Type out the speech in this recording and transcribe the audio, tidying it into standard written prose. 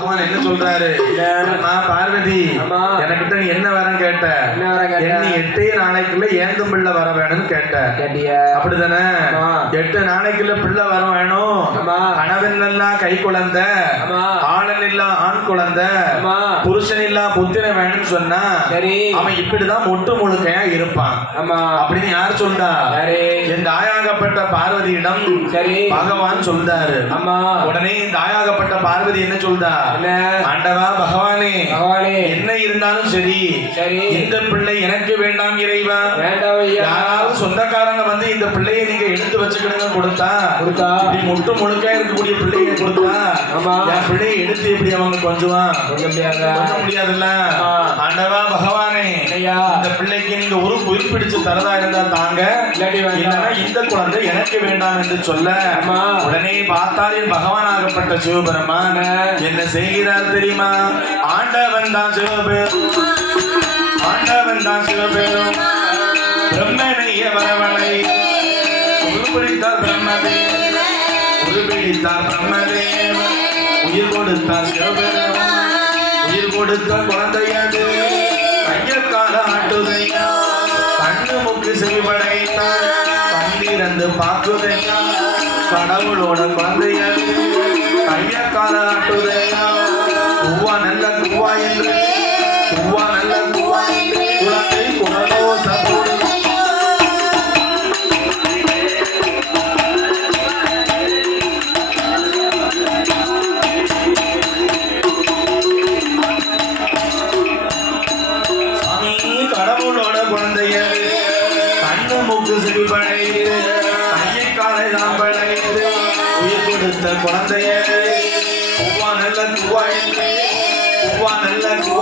அவன் என்ன சொல்றாரு? பார்வதி, எனக்கிட்ட நீ என்ன வரம் கேட்ட? எண்ணி 8 நாளைக்குள்ள ஏந்தும் பிள்ளை வர வேணும்னு கேட்ட. அப்படிதானே? 8 நாளைக்குள்ள பிள்ளை வர வேணும். கணவன் எல்லாம் கை குழந்தை, ஆளன் இல்லா ஆண் குழந்தை, புருஷன் இல்லா புத்திர வேணும்னு சொன்னா அவன் இப்படிதான் மொட்டு முழுக்கையா இருப்பான். அப்படின்னு யார் சொல்றா? என் தாயாகப்பட்ட பார்வதியிடம் பகவான் சொல்றாரு. உடனே இந்த தாயாகப்பட்ட பார்வதி என்ன சொல்றா? ஆண்டவா பகவானே, என்ன இருந்தாலும் சரி, இந்த பிள்ளை எனக்கு வேண்டாம் இறைவா. யாராவது சொந்தக்காரங்க வந்து இந்த பிள்ளையை நீங்க எடுத்து வச்சுக்கிடுங்க கொடுத்தா இப்படி முட்டு முழுக்க இருக்கக்கூடிய பிள்ளையை கொடுத்தா என் பிள்ளையை எடுத்து எப்படி அவங்க கொஞ்சம் முடியாதுல்ல. ஆண்டவா பகவானே, இந்த பிள்ளைக்கு நீங்க ஒரு உயிர் பிடிச்சு தரதா இருந்தா தாங்க, இல்லைன்னா இந்த குழந்தை எனக்கு வேண்டாம் என்று சொல்ல உடனே பார்த்தால் என் பகவானாகப்பட்ட சிவபெருமான் என்ன செய்கிறார் தெரியுமா? ஆண்டவன் தான் சிவபெரும், ஆண்டவன் தான் சிவபெரும், பிரம்மனைய வரவனை உருப்பிடித்தார் பிரம்மதே, உருப்பிடித்தார் பிரம்மதே, உயிர் கொடுத்தார் சிவபெரும், உயிர் கொடுத்த குழந்தையது கையக்கால ஆட்டுதையா, கண்ணு முக்கு செவிப்படைத்தார் கண்ணிரந்து பாக்குதையா, கடவுளோட குழந்தையது கையக்கால ஆட்டுதையா, குவா நல்ல குவா என்று, குவா நல்ல குவா என்று குழந்தை குணலோச போடு. கடவுளோட குழந்தையது கண்ணு மூக்கு செவிப்படைத்து கையை காலை தான் படைத்து உயிர் கொடுத்த குழந்தையது குவா நல்ல குவா என்று, குவா நல்ல குவா